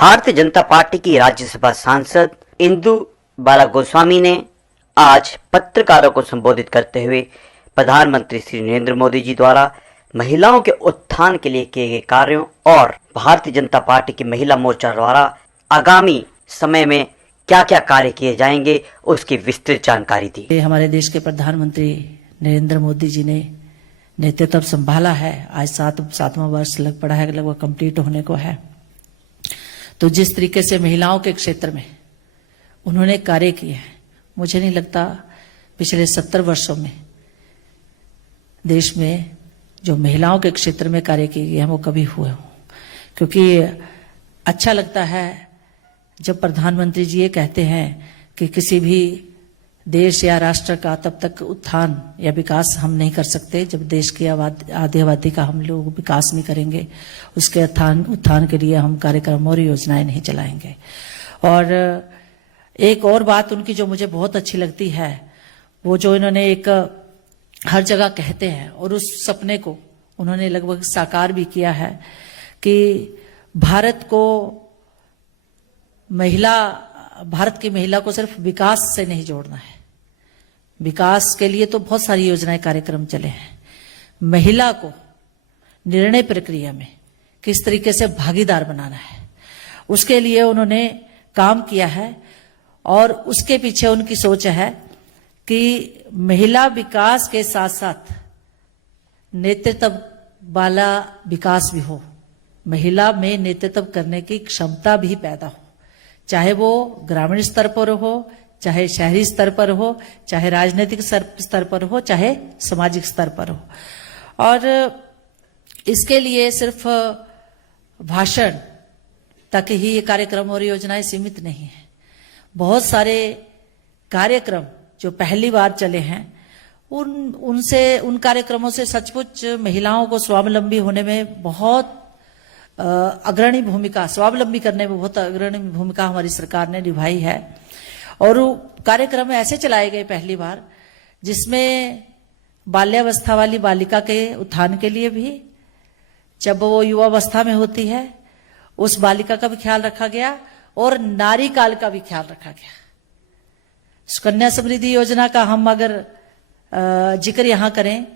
Bharatiya Janata party की राज्यसभा सांसद इंदु बाला गोस्वामी ने आज पत्रकारों को संबोधित करते हुए प्रधानमंत्री श्री नरेंद्र मोदी जी द्वारा महिलाओं के उत्थान के लिए किए गए कार्यों और भारतीय जनता पार्टी की महिला मोर्चा द्वारा आगामी समय में क्या क्या कार्य किए जाएंगे उसकी विस्तृत जानकारी दी। हमारे देश के प्रधानमंत्री नरेंद्र मोदी जी ने नेतृत्व संभाला है। आज सातवां वर्ष लग पड़ा है, लगभग कंप्लीट होने को है। तो जिस तरीके से महिलाओं के क्षेत्र में उन्होंने कार्य किए हैं, मुझे नहीं लगता पिछले 70 वर्षों में देश में जो महिलाओं के क्षेत्र में कार्य किए गए हैं वो कभी हुए हों। क्योंकि अच्छा लगता है जब प्रधानमंत्री जी ये कहते हैं कि किसी भी देश या राष्ट्र का तब तक उत्थान या विकास हम नहीं कर सकते जब देश की आधी आबादी का हम लोग विकास नहीं करेंगे, उसके उत्थान के लिए हम कार्यक्रम और योजनाएं नहीं चलाएंगे। और एक और बात उनकी जो मुझे बहुत अच्छी लगती है, वो जो इन्होंने एक हर जगह कहते हैं और उस सपने को उन्होंने लगभग साकार भी किया है कि भारत की महिला को सिर्फ विकास से नहीं जोड़ना है। विकास के लिए तो बहुत सारी योजनाएं कार्यक्रम चले हैं। महिला को निर्णय प्रक्रिया में किस तरीके से भागीदार बनाना है, उसके लिए उन्होंने काम किया है। और उसके पीछे उनकी सोच है कि महिला विकास के साथ साथ नेतृत्व वाला विकास भी हो, महिला में नेतृत्व करने की क्षमता भी पैदा हो, चाहे वो ग्रामीण स्तर पर हो, चाहे शहरी स्तर पर हो, चाहे राजनीतिक स्तर पर हो, चाहे सामाजिक स्तर पर हो। और इसके लिए सिर्फ भाषण तक ही ये कार्यक्रम और योजनाएं सीमित नहीं है। बहुत सारे कार्यक्रम जो पहली बार चले हैं उन कार्यक्रमों से सचमुच महिलाओं को स्वावलंबी होने में बहुत अग्रणी भूमिका, स्वावलंबी करने में बहुत अग्रणी भूमिका हमारी सरकार ने निभाई है। और कार्यक्रम ऐसे चलाए गए पहली बार जिसमें बाल्यावस्था वाली बालिका के उत्थान के लिए भी, जब वो युवावस्था में होती है उस बालिका का भी ख्याल रखा गया और नारी काल का भी ख्याल रखा गया। सुकन्या समृद्धि योजना का हम अगर जिक्र यहां करें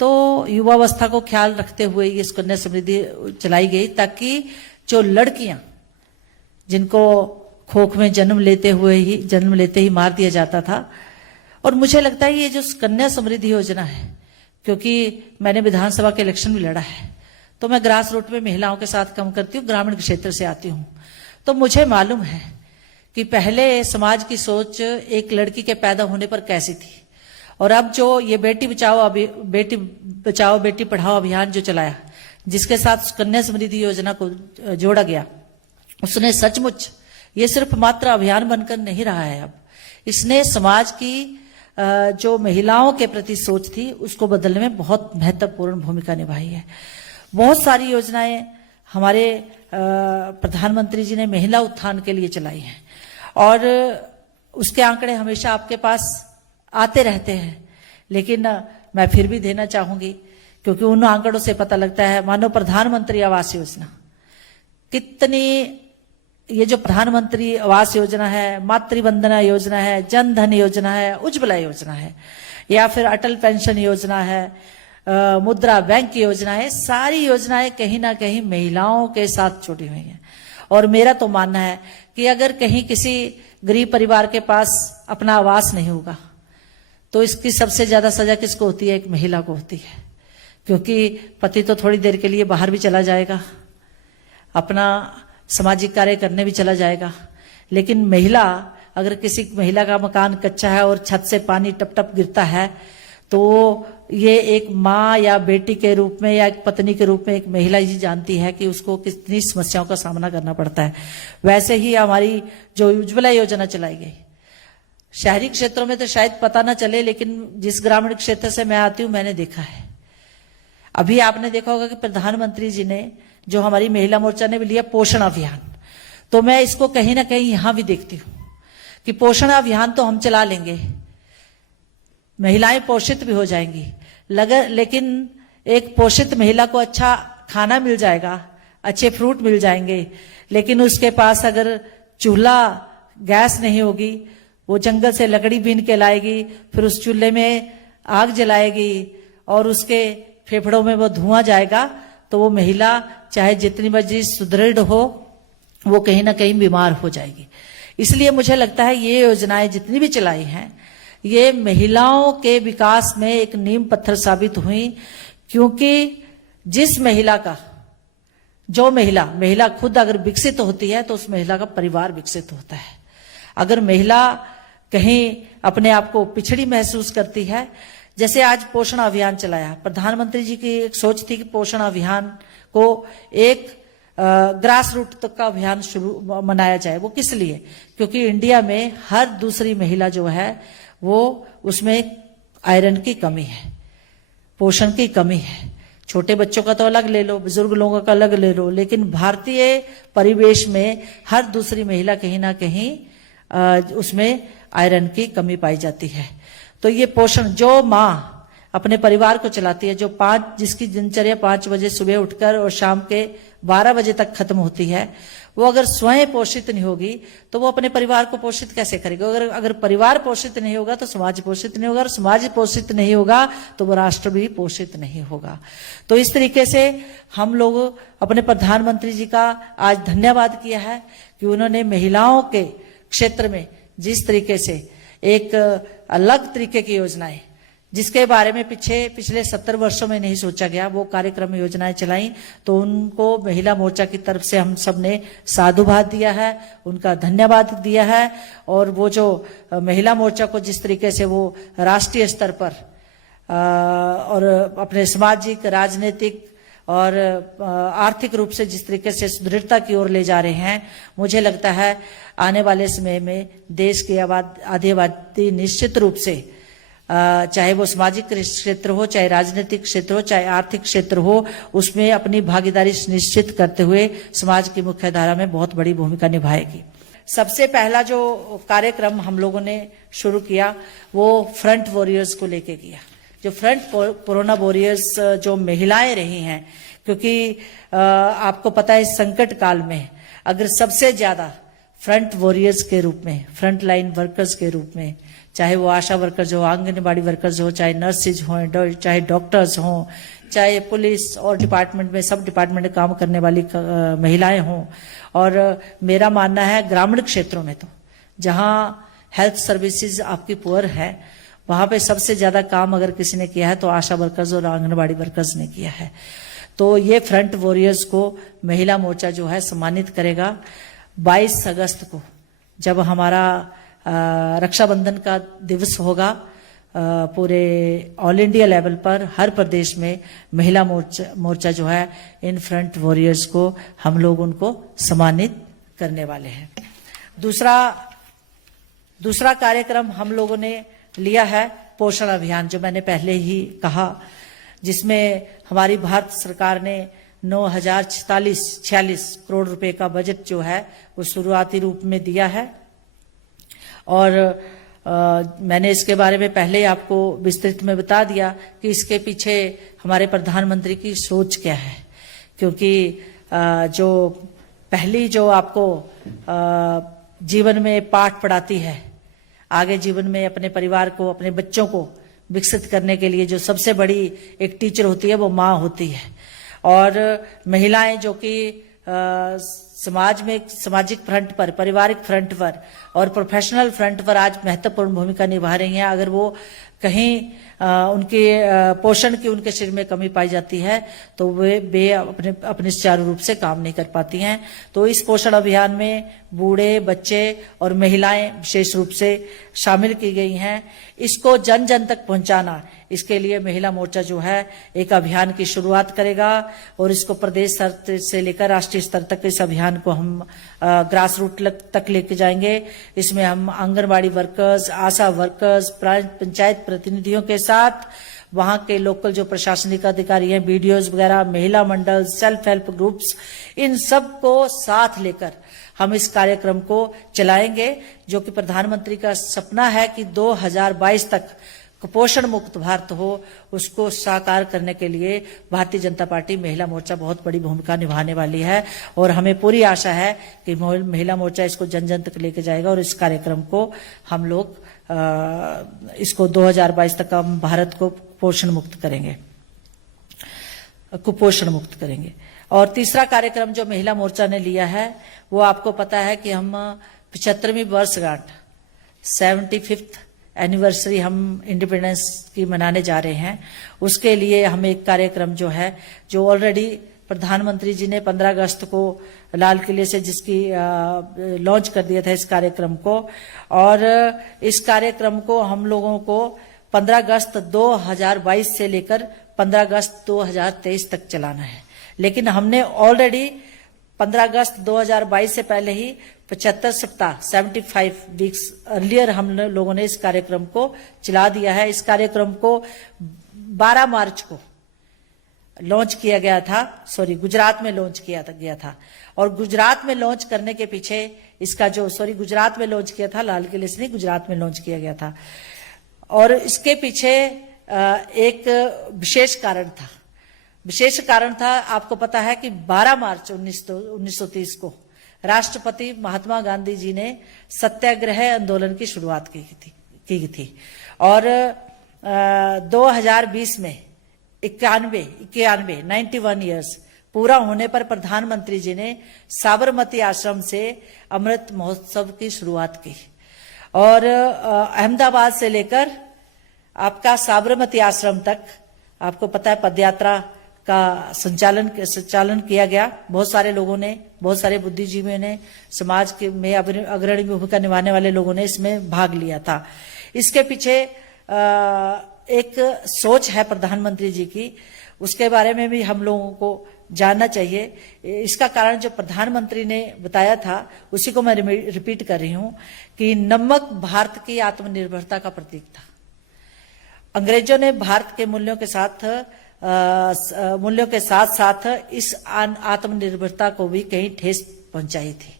तो युवावस्था को ख्याल रखते हुए ये सुकन्या समृद्धि चलाई गई, ताकि जो लड़कियां जिनको खोख में जन्म लेते ही मार दिया जाता था। और मुझे लगता है ये जो सुकन्या समृद्धि योजना है, क्योंकि मैंने विधानसभा के इलेक्शन भी लड़ा है तो मैं ग्रास रूट में महिलाओं के साथ काम करती हूँ, ग्रामीण क्षेत्र से आती हूँ। तो मुझे मालूम है कि पहले समाज की सोच एक लड़की के पैदा होने पर कैसी थी, और अब जो ये बेटी बचाओ बेटी पढ़ाओ अभियान जो चलाया, जिसके साथ सुकन्या समृद्धि योजना को जोड़ा गया, उसने सचमुच ये सिर्फ मात्र अभियान बनकर नहीं रहा है। अब इसने समाज की जो महिलाओं के प्रति सोच थी उसको बदलने में बहुत महत्वपूर्ण भूमिका निभाई है। बहुत सारी योजनाएं हमारे प्रधानमंत्री जी ने महिला उत्थान के लिए चलाई हैं और उसके आंकड़े हमेशा आपके पास आते रहते हैं, लेकिन मैं फिर भी देना चाहूंगी क्योंकि उन आंकड़ों से पता लगता है। मानो प्रधानमंत्री आवास योजना कितनी, ये जो प्रधानमंत्री आवास योजना है, मातृवंदना योजना है, जन धन योजना है, उज्ज्वला योजना है, या फिर अटल पेंशन योजना है, मुद्रा बैंक योजना है, सारी योजनाएं कहीं ना कहीं महिलाओं के साथ जुड़ी हुई हैं। और मेरा तो मानना है कि अगर कहीं किसी गरीब परिवार के पास अपना आवास नहीं होगा तो इसकी सबसे ज्यादा सजा किसको होती है? एक महिला को होती है। क्योंकि पति तो थोड़ी देर के लिए बाहर भी चला जाएगा, अपना सामाजिक कार्य करने भी चला जाएगा, लेकिन महिला, अगर किसी महिला का मकान कच्चा है और छत से पानी टप टप गिरता है तो ये एक माँ या बेटी के रूप में या एक पत्नी के रूप में एक महिला ही जानती है कि उसको कितनी समस्याओं का सामना करना पड़ता है। वैसे ही हमारी जो उज्ज्वला योजना चलाई गई, शहरी क्षेत्रों में तो शायद पता ना चले, लेकिन जिस ग्रामीण क्षेत्र से मैं आती हूँ मैंने देखा है। अभी आपने देखा होगा कि प्रधानमंत्री जी ने जो हमारी महिला मोर्चा ने भी लिया पोषण अभियान, तो मैं इसको कहीं ना कहीं यहां भी देखती हूँ कि पोषण अभियान तो हम चला लेंगे, महिलाएं पोषित भी हो जाएंगी, लेकिन एक पोषित महिला को अच्छा खाना मिल जाएगा, अच्छे फ्रूट मिल जाएंगे, लेकिन उसके पास अगर चूल्हा गैस नहीं होगी, वो जंगल से लकड़ी बीन के लाएगी, फिर उस चूल्हे में आग जलाएगी और उसके फेफड़ों में वो धुआं जाएगा, तो वो महिला चाहे जितनी मर्जी सुदृढ़ हो, वो कहीं ना कहीं बीमार हो जाएगी। इसलिए मुझे लगता है ये योजनाएं जितनी भी चलाई हैं, ये महिलाओं के विकास में एक नींव पत्थर साबित हुई, क्योंकि जिस महिला का, जो महिला खुद अगर विकसित होती है तो उस महिला का परिवार विकसित होता है। अगर महिला कहीं अपने आप को पिछड़ी महसूस करती है, जैसे आज पोषण अभियान चलाया, प्रधानमंत्री जी की एक सोच थी कि पोषण अभियान को एक ग्रास रूट तक का अभियान शुरू मनाया जाए। वो किस लिए? क्योंकि इंडिया में हर दूसरी महिला जो है वो उसमें आयरन की कमी है, पोषण की कमी है। छोटे बच्चों का तो अलग ले लो, बुजुर्ग लोगों का अलग ले लो, लेकिन भारतीय परिवेश में हर दूसरी महिला कहीं ना कहीं उसमें आयरन की कमी पाई जाती है। तो ये पोषण, जो माँ अपने परिवार को चलाती है, जिसकी दिनचर्या 5 बजे सुबह उठकर और शाम के 12 बजे तक खत्म होती है, वो अगर स्वयं पोषित नहीं होगी तो वो अपने परिवार को पोषित कैसे करेगी? अगर परिवार पोषित नहीं होगा तो समाज पोषित नहीं होगा, और समाज पोषित नहीं होगा तो वो राष्ट्र भी पोषित नहीं होगा। तो इस तरीके से हम लोग अपने प्रधानमंत्री जी का आज धन्यवाद किया है कि उन्होंने महिलाओं के क्षेत्र में जिस तरीके से एक अलग तरीके की योजनाएं, जिसके बारे में पिछले 70 वर्षों में नहीं सोचा गया, वो कार्यक्रम योजनाएं चलाई, तो उनको महिला मोर्चा की तरफ से हम सब ने साधुवाद दिया है, उनका धन्यवाद दिया है। और वो जो महिला मोर्चा को जिस तरीके से वो राष्ट्रीय स्तर पर और अपने सामाजिक, राजनीतिक और आर्थिक रूप से जिस तरीके से सुदृढ़ता की ओर ले जा रहे हैं, मुझे लगता है आने वाले समय में देश की आधी आबादी निश्चित रूप से, चाहे वो सामाजिक क्षेत्र हो, चाहे राजनीतिक क्षेत्र हो, चाहे आर्थिक क्षेत्र हो, उसमें अपनी भागीदारी सुनिश्चित करते हुए समाज की मुख्य धारा में बहुत बड़ी भूमिका निभाएगी। सबसे पहला जो कार्यक्रम हम लोगों ने शुरू किया वो फ्रंट वॉरियर्स को लेके किया। जो फ्रंट कोरोना वॉरियर्स जो महिलाएं रही हैं, क्योंकि आपको पता है इस संकट काल में अगर सबसे ज्यादा फ्रंट वॉरियर्स के रूप में, फ्रंट लाइन वर्कर्स के रूप में, चाहे वो आशा वर्कर्स हो, आंगनबाड़ी वर्कर्स हो, चाहे नर्सिज हों, चाहे डॉक्टर्स हों, चाहे पुलिस और डिपार्टमेंट में, सब डिपार्टमेंट में काम करने वाली महिलाएं हों, और मेरा मानना है ग्रामीण क्षेत्रों में तो जहां हेल्थ सर्विसेज आपकी पुअर है, वहां पे सबसे ज्यादा काम अगर किसी ने किया है तो आशा वर्कर्स और आंगनबाड़ी वर्कर्स ने किया है। तो ये फ्रंट वॉरियर्स को महिला मोर्चा जो है सम्मानित करेगा। 22 अगस्त को जब हमारा रक्षाबंधन का दिवस होगा, पूरे ऑल इंडिया लेवल पर हर प्रदेश में महिला मोर्चा जो है इन फ्रंट वॉरियर्स को हम लोग उनको सम्मानित करने वाले हैं। दूसरा कार्यक्रम हम लोगों ने लिया है पोषण अभियान, जो मैंने पहले ही कहा, जिसमें हमारी भारत सरकार ने 9,046 करोड़ रुपए का बजट जो है वो शुरुआती रूप में दिया है। और मैंने इसके बारे में पहले ही आपको विस्तृत में बता दिया कि इसके पीछे हमारे प्रधानमंत्री की सोच क्या है, क्योंकि जो पहली जो आपको जीवन में पाठ पढ़ाती है, आगे जीवन में अपने परिवार को, अपने बच्चों को विकसित करने के लिए जो सबसे बड़ी एक टीचर होती है वो माँ होती है। और महिलाएं जो कि समाज में, सामाजिक फ्रंट पर, पारिवारिक फ्रंट पर और प्रोफेशनल फ्रंट पर आज महत्वपूर्ण भूमिका निभा रही हैं। अगर वो कहीं उनके पोषण की उनके शरीर में कमी पाई जाती है तो वे अपने सुचारू रूप से काम नहीं कर पाती हैं। तो इस पोषण अभियान में बूढ़े, बच्चे और महिलाएं विशेष रूप से शामिल की गई हैं। इसको जन जन तक पहुंचाना, इसके लिए महिला मोर्चा जो है एक अभियान की शुरुआत करेगा और इसको प्रदेश स्तर से लेकर राष्ट्रीय स्तर तक इस अभियान को हम ग्रास रूट तक लेके जाएंगे। इसमें हम आंगनबाड़ी वर्कर्स, आशा वर्कर्स, पंचायत प्रतिनिधियों के साथ वहां के लोकल जो प्रशासनिक अधिकारी हैं, बीडीओज वगैरह, महिला मंडल, सेल्फ हेल्प ग्रुप्स, इन सब को साथ लेकर हम इस कार्यक्रम को चलाएंगे, जो कि प्रधानमंत्री का सपना है कि 2022 तक कुपोषण मुक्त भारत हो, उसको साकार करने के लिए भारतीय जनता पार्टी महिला मोर्चा बहुत बड़ी भूमिका निभाने वाली है। और हमें पूरी आशा है कि महिला मोर्चा इसको जन जन तक लेके जाएगा और इस कार्यक्रम को हम लोग इसको 2022 तक हम भारत को कुपोषण मुक्त करेंगे। और तीसरा कार्यक्रम जो महिला मोर्चा ने लिया है वो आपको पता है कि हम 75वीं वर्षगांठ 75th एनिवर्सरी हम इंडिपेंडेंस की मनाने जा रहे हैं। उसके लिए हम एक कार्यक्रम जो है, जो ऑलरेडी प्रधानमंत्री जी ने 15 अगस्त को लाल किले से जिसकी लॉन्च कर दिया था इस कार्यक्रम को, और इस कार्यक्रम को हम लोगों को 15 अगस्त 2022 से लेकर 15 अगस्त 2023 तक चलाना है। लेकिन हमने ऑलरेडी 15 अगस्त 2022 से पहले ही 75 सप्ताह 75 वीक्स अर्लियर हम लोगों ने इस कार्यक्रम को चला दिया है। इस कार्यक्रम को 12 मार्च को लॉन्च किया गया था, गुजरात में लॉन्च किया गया था। और गुजरात में लॉन्च करने के पीछे इसका गुजरात में लॉन्च किया था, लाल किले से नहीं, गुजरात में लॉन्च किया गया था। और इसके पीछे एक विशेष कारण था। आपको पता है कि 12 मार्च 1930 को राष्ट्रपति महात्मा गांधी जी ने सत्याग्रह आंदोलन की शुरुआत की थी। और 2020 में 91 इयर्स पूरा होने पर प्रधानमंत्री जी ने साबरमती आश्रम से अमृत महोत्सव की शुरुआत की। और अहमदाबाद से लेकर आपका साबरमती आश्रम तक आपको पता है पदयात्रा का संचालन किया गया। बहुत सारे लोगों ने, बहुत सारे बुद्धिजीवियों ने, समाज के में अग्रणी भूमिका निभाने वाले लोगों ने इसमें भाग लिया था। इसके पीछे एक सोच है प्रधानमंत्री जी की, उसके बारे में भी हम लोगों को जानना चाहिए। इसका कारण जो प्रधानमंत्री ने बताया था उसी को मैं रिपीट कर रही हूं कि नमक भारत की आत्मनिर्भरता का प्रतीक था। अंग्रेजों ने भारत के मूल्यों के साथ साथ इस आत्मनिर्भरता को भी कहीं ठेस पहुंचाई थी।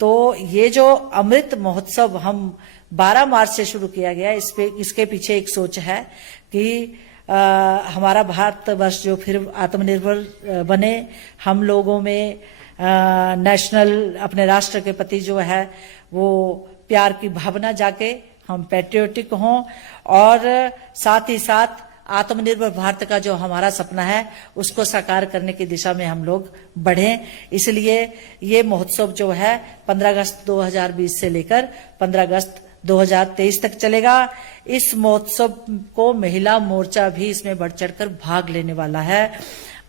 तो ये जो अमृत महोत्सव हम 12 मार्च से शुरू किया गया, इसके पीछे एक सोच है कि हमारा भारतवर्ष जो फिर आत्मनिर्भर बने, हम लोगों में नेशनल अपने राष्ट्र के प्रति जो है वो प्यार की भावना जाके हम पैट्रियोटिक हों, और साथ ही साथ आत्मनिर्भर भारत का जो हमारा सपना है उसको साकार करने की दिशा में हम लोग बढ़ें। इसलिए ये महोत्सव जो है 15 अगस्त 2020 से लेकर 15 अगस्त 2023 तक चलेगा। इस महोत्सव को महिला मोर्चा भी इसमें बढ़ चढ़कर भाग लेने वाला है।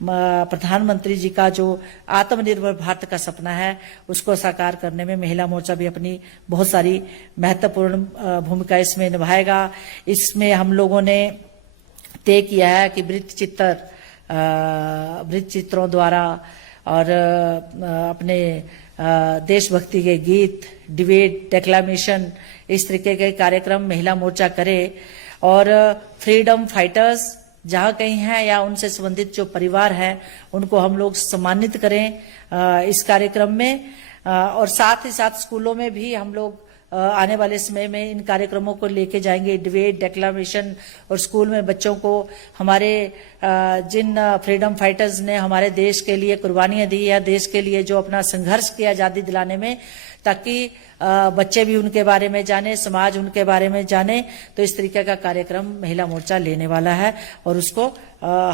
प्रधानमंत्री जी का जो आत्मनिर्भर भारत का सपना है उसको साकार करने में महिला मोर्चा भी अपनी बहुत सारी महत्वपूर्ण भूमिका इसमें निभाएगा। इसमें हम लोगों ने तय किया है कि वृत्त चित्रों द्वारा और अपने देशभक्ति के गीत, डिबेट, डेक्लामेशन, इस तरीके के कार्यक्रम महिला मोर्चा करे। और फ्रीडम फाइटर्स जहां कहीं हैं या उनसे संबंधित जो परिवार हैं उनको हम लोग सम्मानित करें इस कार्यक्रम में। और साथ ही साथ स्कूलों में भी हम लोग आने वाले समय में इन कार्यक्रमों को लेके जाएंगे, डिबेट, डेक्लामेशन, और स्कूल में बच्चों को हमारे जिन फ्रीडम फाइटर्स ने हमारे देश के लिए कुर्बानियां दी या देश के लिए जो अपना संघर्ष किया आजादी दिलाने में, ताकि बच्चे भी उनके बारे में जाने, समाज उनके बारे में जाने। तो इस तरीके का कार्यक्रम महिला मोर्चा लेने वाला है और उसको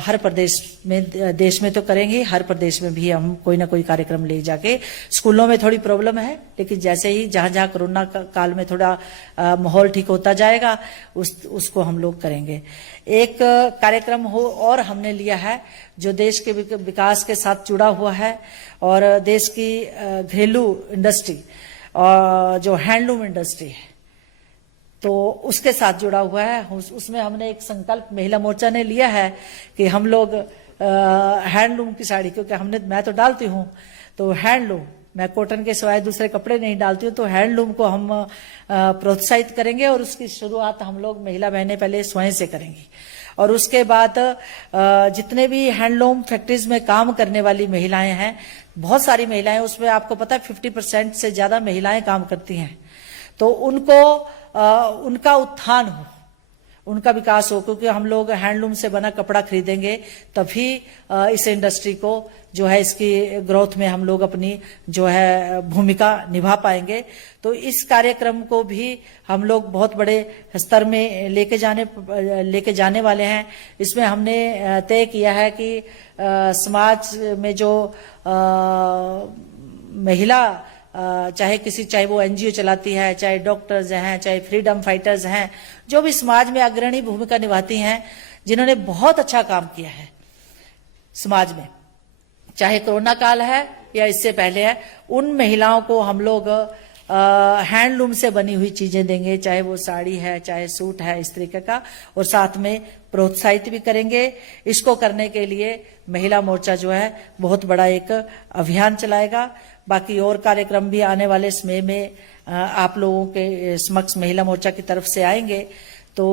हर प्रदेश में, देश में तो करेंगे, हर प्रदेश में भी हम कोई ना कोई कार्यक्रम ले जाके। स्कूलों में थोड़ी प्रॉब्लम है, लेकिन जैसे ही जहां जहां कोरोना काल में थोड़ा माहौल ठीक होता जाएगा उसको हम लोग करेंगे। एक कार्यक्रम और हमने लिया है जो देश के विकास के साथ जुड़ा हुआ है और देश की घरेलू इंडस्ट्री और जो हैंडलूम इंडस्ट्री है तो उसके साथ जुड़ा हुआ है। उसमें हमने एक संकल्प महिला मोर्चा ने लिया है कि हम लोग हैंडलूम की साड़ी, क्योंकि मैं तो डालती हूँ, तो हैंडलूम, मैं कॉटन के सिवाय दूसरे कपड़े नहीं डालती हूँ, तो हैंडलूम को हम प्रोत्साहित करेंगे और उसकी शुरुआत हम लोग महिला बहनें पहले स्वयं से करेंगी। और उसके बाद जितने भी हैंडलूम फैक्ट्रीज में काम करने वाली महिलाएं हैं, बहुत सारी महिलाएं, उसमें आपको पता है 50% से ज्यादा महिलाएं काम करती हैं, तो उनको उनका उत्थान हो, उनका विकास हो, क्योंकि हम लोग हैंडलूम से बना कपड़ा खरीदेंगे तभी इस इंडस्ट्री को जो है इसकी ग्रोथ में हम लोग अपनी जो है भूमिका निभा पाएंगे। तो इस कार्यक्रम को भी हम लोग बहुत बड़े स्तर में लेके जाने वाले हैं। इसमें हमने तय किया है कि समाज में जो महिला चाहे वो एनजीओ चलाती है, चाहे डॉक्टर्स हैं, चाहे फ्रीडम फाइटर्स हैं, जो भी समाज में अग्रणी भूमिका निभाती हैं, जिन्होंने बहुत अच्छा काम किया है समाज में, चाहे कोरोना काल है या इससे पहले है, उन महिलाओं को हम लोग हैंडलूम से बनी हुई चीजें देंगे, चाहे वो साड़ी है, चाहे सूट है, इस तरीके का, और साथ में प्रोत्साहित भी करेंगे। इसको करने के लिए महिला मोर्चा जो है बहुत बड़ा एक अभियान चलाएगा। बाकी और कार्यक्रम भी आने वाले समय में आप लोगों के समक्ष महिला मोर्चा की तरफ से आएंगे। तो